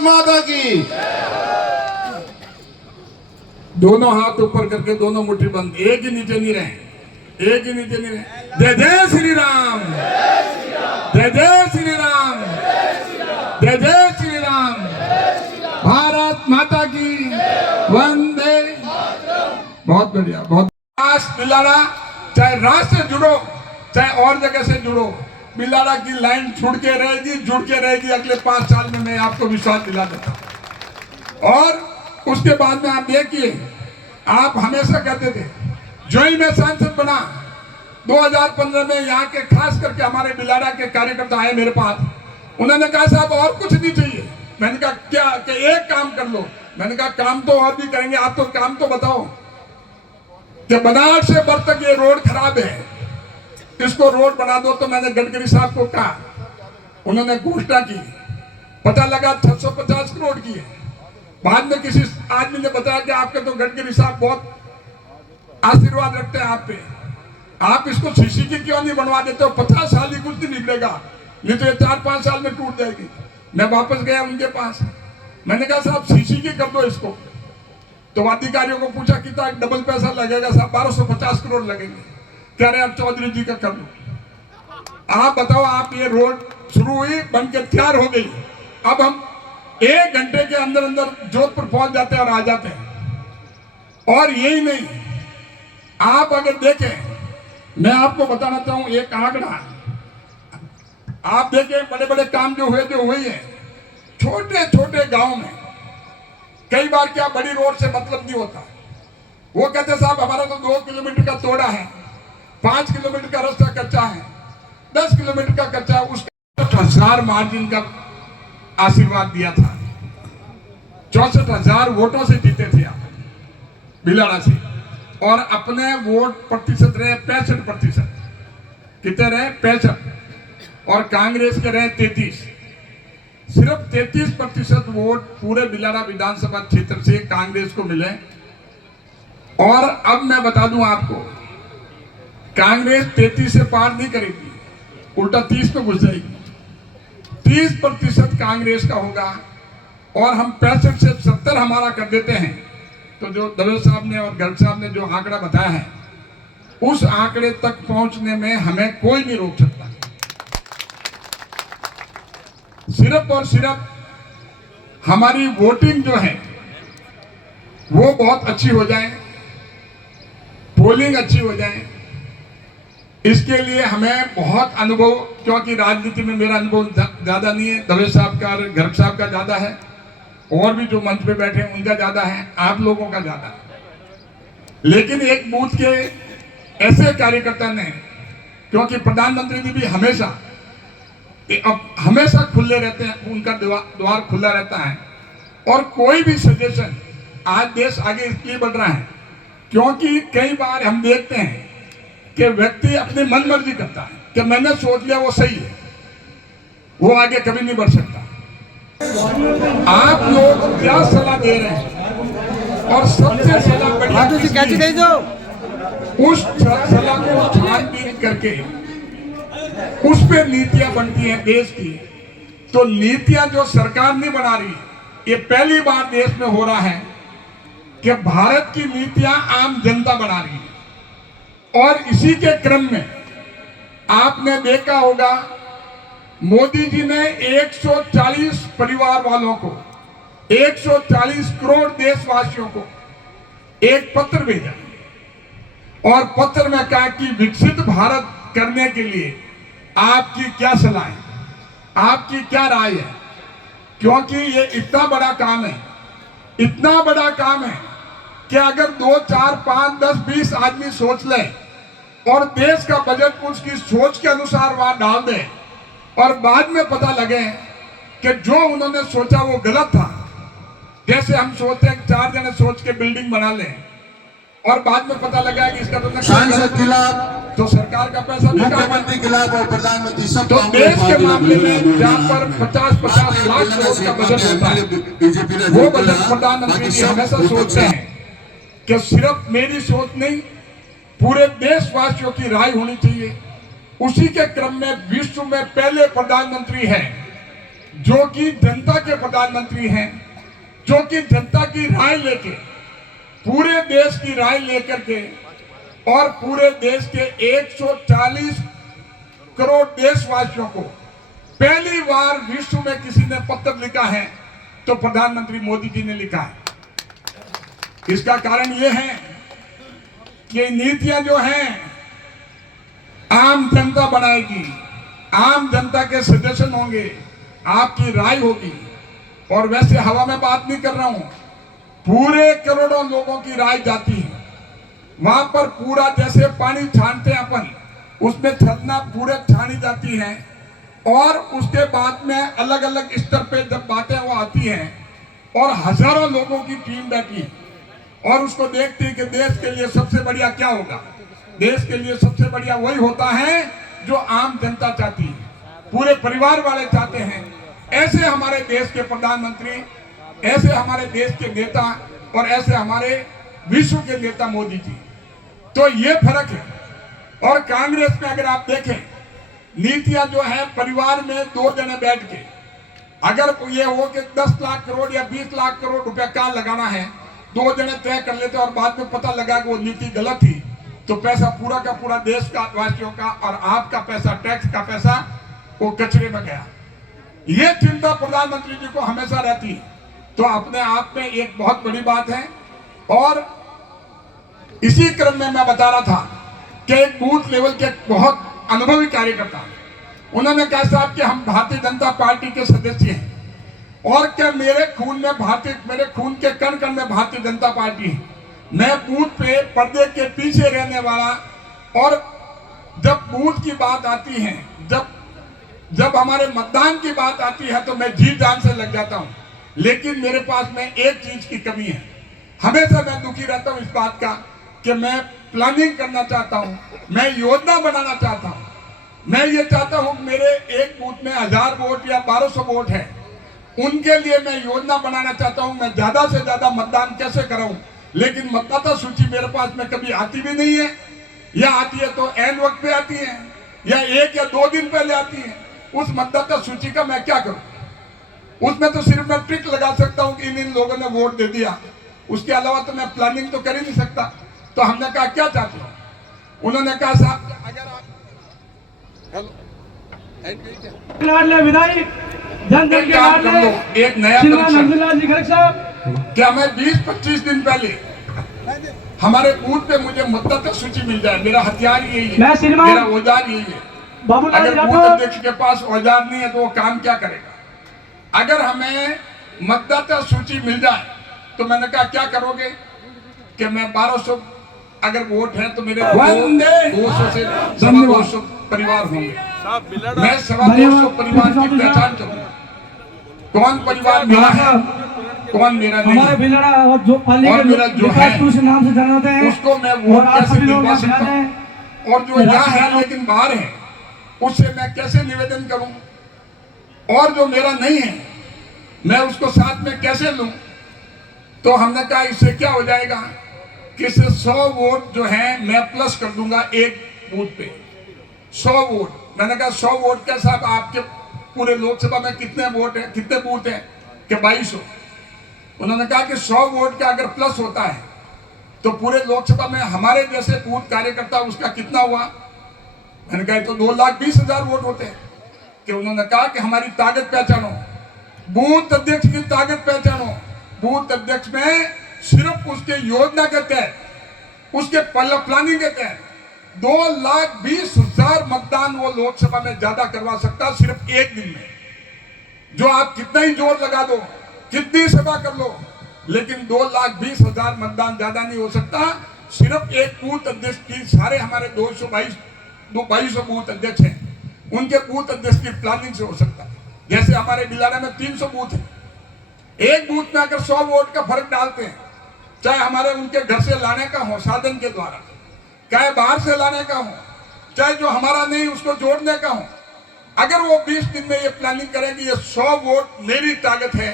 माता की। दोनों हाथ ऊपर करके दोनों मुट्ठी बंद, एक ही नीचे नहीं रहे, एक ही नीचे नहीं रहे। जय जय श्री राम, जय जय श्री राम, जय जय श्री राम। भारत माता की वंदे। बहुत बढ़िया, बहुत। राष्ट्र बिलाड़ा, चाहे राष्ट्र से जुड़ो चाहे और जगह से जुड़ो, बिलाड़ा की लाइन जुड़ के रहेगी अगले 5 साल में, मैं आपको विश्वास दिला देता हूं। और उसके बाद में आप देखिए, आप हमेशा कहते थे, जो ही मैं सांसद बना 2015 में, यहाँ के खास करके हमारे बिलाड़ा के कार्यकर्ता आए मेरे पास, उन्होंने कहा साहब और कुछ नहीं चाहिए। मैंने कहा क्या, कि एक काम कर लो। मैंने कहा काम तो और भी करेंगे, आप तो काम तो बताओ कि बनारस से बर तक ये रोड खराब है, इसको रोड बना दो। तो मैंने गडकरी साहब को कहा, उन्होंने घोषणा की, पता लगा 650 करोड़ की है। बाद में किसी आदमी ने बताया कि आपके तो गडकरी साहब बहुत आशीर्वाद रखते हैं आप पे, आप इसको सीसी की क्यों नहीं बनवा देते हो? 50 साल ही कुछ नहीं निकलेगा, नहीं तो ये 4-5 साल में टूट जाएगी। मैं वापस गया उनके पास, मैंने कहा साहब सीसी की कर दो इसको। तो अधिकारियों को पूछा कितना डबल पैसा लगेगा? साहब 1250 करोड़ लगेंगे। कह रहे आप चौधरी जी का कर लो। आप बताओ, आप ये रोड शुरू हुई, बन के तैयार हो गई, अब हम 1 घंटे के अंदर अंदर जोधपुर पहुंच जाते हैं और आ जाते हैं। और यही नहीं, आप अगर देखें, मैं आपको बताना चाहूं एक आंकड़ा, आप देखें बड़े बड़े काम जो हुए हैं छोटे छोटे गांव में, कई बार क्या बड़ी रोड से मतलब नहीं होता। वो कहते साहब हमारा तो 2 किलोमीटर का तोड़ा है, 5 किलोमीटर का रास्ता कच्चा है, 10 किलोमीटर का कच्चा है, उसका 64,000 मार्जिन का आशीर्वाद दिया था। 64,000 वोटों से जीते थे आप बिलाड़ा से, और अपने वोट प्रतिशत रहे 65%। कितने रहे? 65, और कांग्रेस के रहे 33। सिर्फ 33% वोट पूरे बिलाड़ा विधानसभा क्षेत्र से कांग्रेस को मिले। और अब मैं बता दूं आपको, कांग्रेस 33 से पार नहीं करेगी, उल्टा 30 पे घुस जाएगी। 30% कांग्रेस का होगा, और हम 65 से 70 हमारा कर देते हैं। तो जो दवे साहब ने और गर्ग साहब ने जो आंकड़ा बताया है, उस आंकड़े तक पहुंचने में हमें कोई नहीं रोक सकता। सिर्फ और सिर्फ हमारी वोटिंग जो है वो बहुत अच्छी हो जाए, पोलिंग अच्छी हो जाए, इसके लिए हमें बहुत अनुभव, क्योंकि राजनीति में मेरा अनुभव ज्यादा नहीं है, दवे साहब का और गर्ग साहब का ज्यादा है, और भी जो मंच पे बैठे हैं उनका ज्यादा है, आप लोगों का ज्यादा है। लेकिन एक बूथ के ऐसे कार्यकर्ता ने, क्योंकि प्रधानमंत्री जी भी हमेशा खुले रहते हैं, उनका द्वार खुला रहता है, और कोई भी सजेशन, आज देश आगे इसलिए बढ़ रहा है क्योंकि कई बार हम देखते हैं कि व्यक्ति अपनी मन मर्जी करता है कि मैंने सोच लिया वो सही है, वो आगे कभी नहीं बढ़ सकता। आप लोग क्या सलाह दे रहे हैं, और सबसे सलाह बढ़िया उस सलाह को छानबीन करके उस पे नीतियां बनती हैं देश की। तो नीतियां जो सरकार नहीं बना रही, ये पहली बार देश में हो रहा है कि भारत की नीतियां आम जनता बना रही है। और इसी के क्रम में आपने देखा होगा, मोदी जी ने 140 परिवार वालों को, 140 करोड़ देशवासियों को एक पत्र भेजा, और पत्र में कहा कि विकसित भारत करने के लिए आपकी क्या सलाह है, आपकी क्या राय है। क्योंकि ये इतना बड़ा काम है, इतना बड़ा काम है कि अगर 2, 4, 5, 10, 20 आदमी सोच ले और देश का बजट उसकी सोच के अनुसार वहां डाल दे, और बाद में पता लगे कि जो उन्होंने सोचा वो गलत था। जैसे हम सोचते हैं 4 जने सोच के बिल्डिंग बना लें, और बाद में पता लगा कि इसका तो सांसद खिलाफ, तो सरकार का पैसा मुख्यमंत्री खिलाफ और प्रधानमंत्री सब। तो देश के मामले में जहाँ पर 50-50 लाख करोड़ का बजट होता है, वो बजट प्रधानमंत्री जी हमेशा सोचते हैं कि सिर्फ मेरी सोच नहीं, पूरे देशवासियों की राय होनी चाहिए। उसी के क्रम में विश्व में पहले प्रधानमंत्री हैं जो कि जनता के प्रधानमंत्री हैं, जो कि जनता की राय लेके, पूरे देश की राय लेकर के और पूरे देश के 140 करोड़ देशवासियों को पहली बार विश्व में किसी ने पत्र लिखा है तो प्रधानमंत्री मोदी जी ने लिखा है। इसका कारण यह है कि नीतियां जो हैं आम जनता बनाएगी, आम जनता के सजेशन होंगे, आपकी राय होगी। और वैसे हवा में बात नहीं कर रहा हूं, पूरे करोड़ों लोगों की राय जाती है वहां पर। पूरा जैसे पानी छानते हैं अपन, उसमें छलना पूरे छानी जाती है और उसके बाद में अलग अलग स्तर पे जब बातें वो आती हैं और हजारों लोगों की टीम बैठी है और उसको देखती है कि देश के लिए सबसे बढ़िया क्या होगा। देश के लिए सबसे बढ़िया वही होता है जो आम जनता चाहती है, पूरे परिवार वाले चाहते हैं। ऐसे हमारे देश के प्रधानमंत्री, ऐसे हमारे देश के नेता और ऐसे हमारे विश्व के नेता मोदी जी। तो ये फर्क है। और कांग्रेस में अगर आप देखें, नीतियां जो है परिवार में 2 जने बैठ के, अगर ये हो कि 10 लाख करोड़ या 20 लाख करोड़ रुपया कहाँ लगाना है, 2 जने तय कर लेते और बाद में पता लगा कि वो नीति गलत थी, तो पैसा पूरा का पूरा देश का वासियों का और आपका पैसा, टैक्स का पैसा, वो कचरे में गया। ये चिंता प्रधानमंत्री जी को हमेशा रहती है। तो अपने आप में एक बहुत बड़ी बात है। और इसी क्रम में मैं बता रहा था कि एक बूथ लेवल के बहुत अनुभवी कार्यकर्ता, उन्होंने कहा साहब कि हम भारतीय जनता पार्टी के सदस्य हैं और क्या मेरे खून के कण कण में भारतीय जनता पार्टी है। मैं बूथ पे पर्दे के पीछे रहने वाला, और जब बूथ की बात आती है, जब हमारे मतदान की बात आती है तो मैं जी जान से लग जाता हूं। लेकिन मेरे पास में एक चीज की कमी है, हमेशा मैं दुखी रहता हूं इस बात का कि मैं प्लानिंग करना चाहता हूं, मैं योजना बनाना चाहता हूं। मैं ये चाहता हूं मेरे एक बूथ में 1000 वोट या 1200 वोट है, उनके लिए मैं योजना बनाना चाहता हूं, मैं ज्यादा से ज्यादा मतदान कैसे कराऊं। लेकिन मतदाता सूची मेरे पास में कभी आती भी नहीं है, या आती है तो ऐन वक्त पे आती है, या 1 या 2 दिन पहले आती है। उस मतदाता सूची का मैं क्या करूं? उसमें तो सिर्फ मैं ट्रिक लगा सकता हूं कि इन लोगों ने वोट दे दिया, उसके अलावा तो मैं प्लानिंग तो कर ही नहीं सकता। तो हमने कहा क्या चाहते हो? उन्होंने कहा साहब अगर आप विधायक जन जन के लाडले एक नया श्रीमान नंदलाल जी खड़ग साहब, क्या मैं 20-25 दिन पहले हमारे बूथ पे मुझे मतदाता सूची मिल जाए, मेरा हथियार यही है, मैं श्रीमान मेरा औजार यही है। बाबूलाल अगर बूथ राठौर अध्यक्ष के पास औजार नहीं है तो वो काम क्या करेगा? अगर हमें मतदाता सूची मिल जाए तो मैंने कहा क्या करोगे कि मैं 1200 अगर वोट है तो मेरे 200 से 250 परिवार होंगे, मैं 250 परिवार की पहचान करूंगा, कौन परिवार मेरा है कौन मेरा नहीं हमारे है, बिलड़ा और जो पाली और मेरा जो है के नाम से जाना जाते हैं, उसको मैं वोट और आप कैसे सभी लोग दिलवा यहाँ सकता हैं। हूं, और जो यहाँ है लेकिन बाहर है उससे मैं कैसे निवेदन करूं, और जो मेरा नहीं है मैं उसको साथ में कैसे लूं। तो हमने कहा इससे क्या हो जाएगा कि इससे 100 वोट जो है मैं प्लस कर दूंगा एक बूथ पे, 100 वोट। मैंने कहा 100 वोट क्या साहब, आपके पूरे लोकसभा में कितने वोट है, कितने बूथ है कि 2200। उन्होंने कहा कि 100 वोट का अगर प्लस होता है तो पूरे लोकसभा में हमारे जैसे बूथ कार्यकर्ता उसका कितना हुआ। मैंने कहा तो 2,20,000 वोट होते हैं। कि उन्होंने कहा कि हमारी ताकत पहचानो, बूथ अध्यक्ष की ताकत पहचानो। बूथ अध्यक्ष में सिर्फ उसके योजना के तहत, उसके प्लानिंग के तहत 2,20,000 मतदान वो लोकसभा में ज्यादा करवा सकता सिर्फ एक दिन में। जो आप कितना ही जोर लगा दो, कितनी सभा कर लो, लेकिन 2,20,000 मतदान ज्यादा नहीं हो सकता सिर्फ एक बूथ अध्यक्ष की। सारे हमारे 222 बूथ अध्यक्ष हैं, उनके बूथ अध्यक्ष की प्लानिंग से हो सकता है। जैसे हमारे बिलाड़ा में 300 बूथ है, एक बूथ में अगर 100 वोट का फर्क डालते हैं, चाहे हमारे उनके घर से लाने का हो साधन के द्वारा, चाहे बाहर से लाने का हो, चाहे जो हमारा नहीं उसको जोड़ने का हो, अगर वो 20 दिन में ये प्लानिंग करेंगे ये 100 वोट मेरी ताकत है,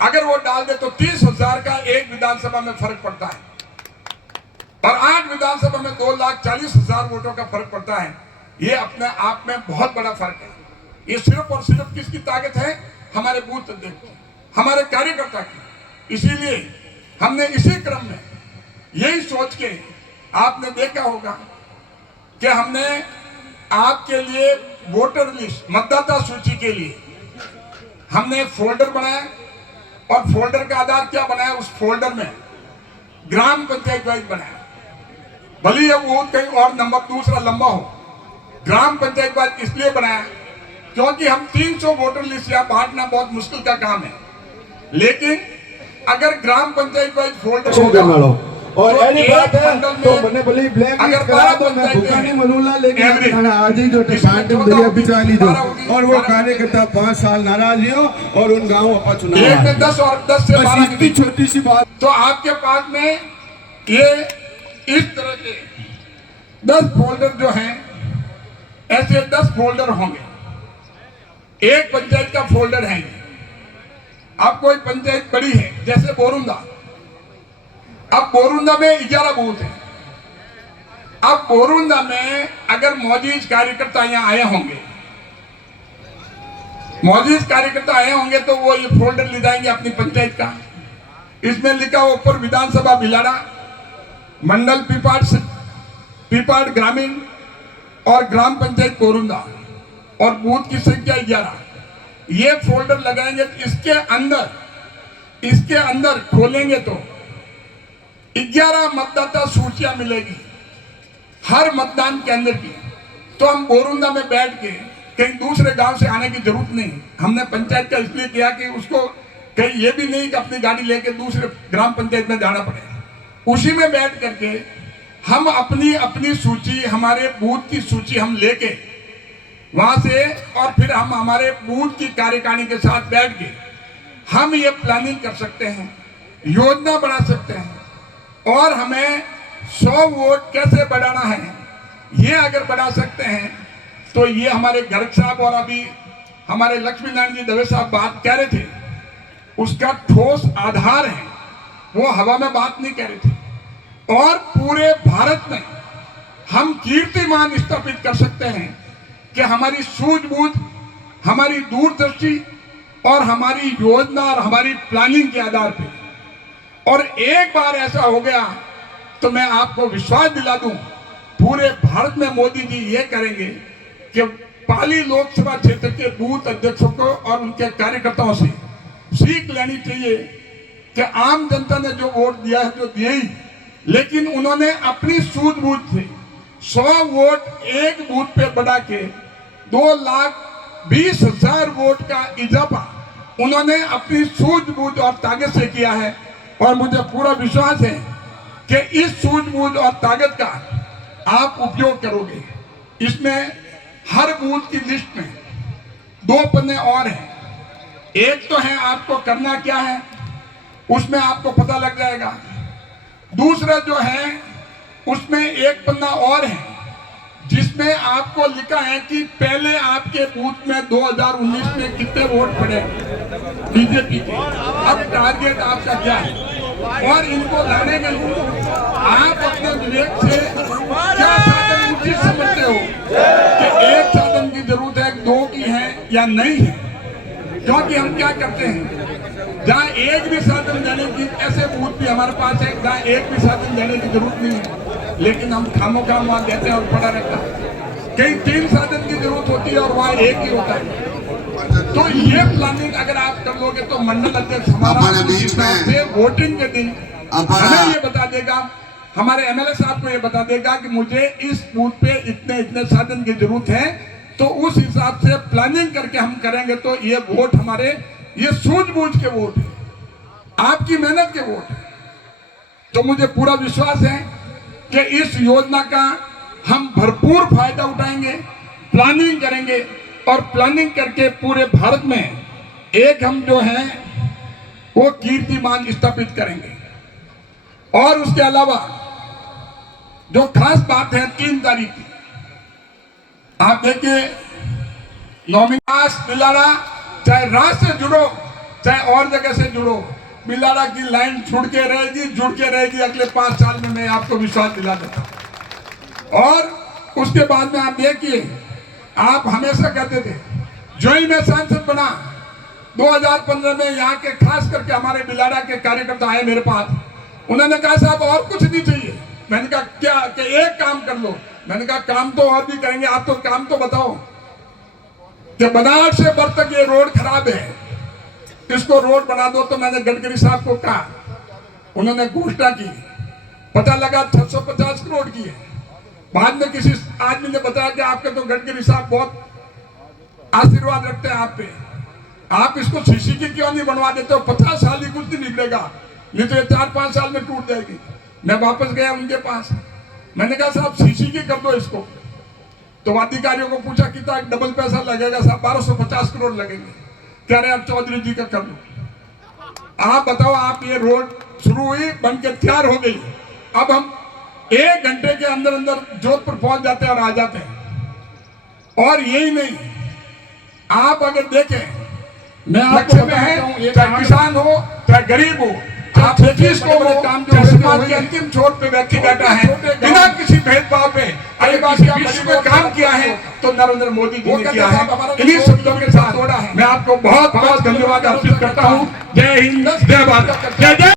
अगर वो डाल दे तो 30,000 का एक विधानसभा में फर्क पड़ता है, और 8 विधानसभा में 2,40,000 वोटों का फर्क पड़ता है। ये अपने आप में बहुत बड़ा फर्क है। ये सिर्फ और सिर्फ किसकी ताकत है? हमारे बूथ अध्यक्ष, हमारे कार्यकर्ता की। इसीलिए हमने इसी क्रम में यही सोच के, आपने देखा होगा कि हमने आपके लिए वोटर लिस्ट, मतदाता सूची के लिए हमने फोल्डर बनाया, और फोल्डर का आधार क्या बनाया, उस फोल्डर में ग्राम पंचायत वाइज बनाया। भले ही वो कहीं और नंबर दूसरा लंबा हो, ग्राम पंचायत वाइज इसलिए बनाया क्योंकि हम 300 वोटर लिस्ट या बांटना बहुत मुश्किल का काम है, लेकिन अगर ग्राम पंचायत वाइज फोल्डर होगा और तो ऐसी एक बात है मंडल तो में मैंने बोली ब्लैक अगर लिस्ट करा 12 तो मैं भूखा नहीं मरूंगा, लेकिन एवरेज खाना आज ही जो टिकाट दिया बिचा लीजो। और वो कार्यकर्ता 5 साल नाराज हो और उन गाँव अपा चुनाव एक में 10 और 10 से 12 इतनी छोटी सी बात। तो आपके पास में ये इस तरह के 10 फोल्डर जो हैं, ऐसे 10 फोल्डर होंगे। एक पंचायत का फोल्डर है। अब कोई पंचायत बड़ी है जैसे बोरुंदा, अब बोरुंदा में 11 बूथ है। अब बोरुंदा में अगर मौजूद कार्यकर्ता यहाँ आए होंगे, तो वो ये फोल्डर ले जाएंगे अपनी पंचायत का। इसमें लिखा हो ऊपर विधानसभा बिलाड़ा, मंडल पीपाड़ ग्रामीण और ग्राम पंचायत बोरुंदा, और बूथ की संख्या 11। ये फोल्डर लगाएंगे तो इसके अंदर खोलेंगे तो 11 मतदाता सूचियां मिलेगी हर मतदान केंद्र की। तो हम बोरुंदा में बैठ के कहीं दूसरे गांव से आने की जरूरत नहीं। हमने पंचायत का इसलिए किया कि उसको कहीं ये भी नहीं कि अपनी गाड़ी लेके दूसरे ग्राम पंचायत में जाना पड़े। उसी में बैठ करके हम अपनी सूची, हमारे बूथ की सूची हम लेके वहां से, और फिर हम हमारे बूथ की कार्यकारिणी के साथ बैठ के हम ये प्लानिंग कर सकते हैं, योजना बना सकते हैं, और हमें 100 वोट कैसे बढ़ाना है ये अगर बढ़ा सकते हैं तो ये हमारे गर्ग साहब और अभी हमारे लक्ष्मी नारायण जी दवे साहब बात कह रहे थे, उसका ठोस आधार है। वो हवा में बात नहीं कह रहे थे। और पूरे भारत में हम कीर्तिमान स्थापित कर सकते हैं कि हमारी सूझबूझ, हमारी दूरदृष्टि और हमारी योजना और हमारी प्लानिंग के आधार पे। और एक बार ऐसा हो गया तो मैं आपको विश्वास दिला दूं, पूरे भारत में मोदी जी ये करेंगे कि पाली लोकसभा क्षेत्र के बूथ अध्यक्षों को और उनके कार्यकर्ताओं से सीख लेनी चाहिए कि आम जनता ने जो वोट दिया है, जो दिए ही, लेकिन उन्होंने अपनी सूझबूझ से 100 वोट एक बूथ पे बढ़ा के 2,20,000 वोट का इजाफा उन्होंने अपनी सूझबूझ और ताकत से किया है। और मुझे पूरा विश्वास है कि इस सूझबूझ और ताकत का आप उपयोग करोगे। इसमें हर बूथ की लिस्ट में 2 पन्ने और हैं। एक तो है आपको करना क्या है, उसमें आपको पता लग जाएगा। दूसरा जो है उसमें एक पन्ना और है जिसमें आपको लिखा है कि पहले आपके बूथ में 2019 में कितने वोट पड़े बीजेपी के, अब टारगेट आपका क्या है। और इनको लाने के लिए आप अपने विवेक से क्या साधन उचित समझते हो कि एक साधन की जरूरत है, 2 की है या नहीं है। क्योंकि हम क्या करते हैं, जहाँ एक भी साधन देने की, ऐसे बूथ भी हमारे पास है जहाँ एक भी साधन देने की जरूरत नहीं है, लेकिन हम खामोखाम वहाँ देते हैं और पड़ा रहता है। कहीं 3 साधन की जरूरत होती है और वहाँ एक ही होता है। तो ये प्लानिंग अगर आप कर लोगे तो मंडल अध्यक्ष हमारा से वोटिंग के दिन हमें ये बता देगा, हमारे एमएलए साहब को ये बता देगा कि मुझे इस बूथ पे इतने साधन की जरूरत है, तो उस हिसाब से प्लानिंग करके हम करेंगे तो ये वोट हमारे, ये सूझबूझ के वोट है, आपकी मेहनत के वोट है। तो मुझे पूरा विश्वास है कि इस योजना का हम भरपूर फायदा उठाएंगे, प्लानिंग करेंगे और प्लानिंग करके पूरे भारत में एक हम जो है वो कीर्तिमान स्थापित करेंगे। और उसके अलावा जो खास बात है 3 तारीख की, आप देखिए नॉमिनास बिलाड़ा, चाहे राज्य से जुड़ो चाहे और जगह से जुड़ो, बिलाड़ा की लाइन जुड़ के रहेगी अगले 5 साल में, मैं आपको विश्वास दिला देता हूं। और उसके बाद में आप देखिए, आप हमेशा कहते थे जो ही मैं सांसद बना 2015 में यहाँ के खास करके हमारे बिलाड़ा के कार्यकर्ता आए मेरे पास, उन्होंने कहा साहब और कुछ नहीं चाहिए। मैंने कहा क्या कि एक काम कर लो। मैंने कहा काम तो और भी करेंगे, आप तो काम तो बताओ कि बनारस से बर तक ये रोड खराब है, इसको रोड बना दो। तो मैंने गडकरी साहब को कहा, उन्होंने घोषणा की, पता लगा 650 करोड़ की है। बाद में किसी आदमी ने बताया कि आपके तो गडकरी साहब बहुत आशीर्वाद रखते हैं आप पे, आप इसको सीसी की क्यों नहीं बनवा देते हो? 50 साल ही कुछ नहीं निकलेगा, नहीं तो ये 4-5 साल में टूट जाएगी। मैं वापस गया उनके पास, मैंने कहा साहब सीसी की कर दो इसको। तो अधिकारियों को पूछा कितना डबल पैसा लगेगा? साहब 1250 करोड़ लगेंगे। कह रहे आप चौधरी जी का कर लो। आप बताओ, आप ये रोड शुरू हुई, बन के तैयार हो गई, अब हम 1 घंटे के अंदर अंदर जोधपुर पहुंच जाते हैं और आ जाते हैं। और यही नहीं, आप अगर देखें, मैं आपको बताऊं, चाहे किसान हो चाहे गरीब हो, आप देखिए इसको, वो काम जो समाज के अंतिम छोर पे व्यक्ति बैठा है बिना किसी भेदभाव पे, अरे बात क्या विश्व में काम किया है तो नरेंद्र मोदी जी ने किया है। इन्हीं शब्दों के साथ मैं आपको बहुत बहुत धन्यवाद अर्पित करता हूँ। जय हिंद, जय भारत, जय जय।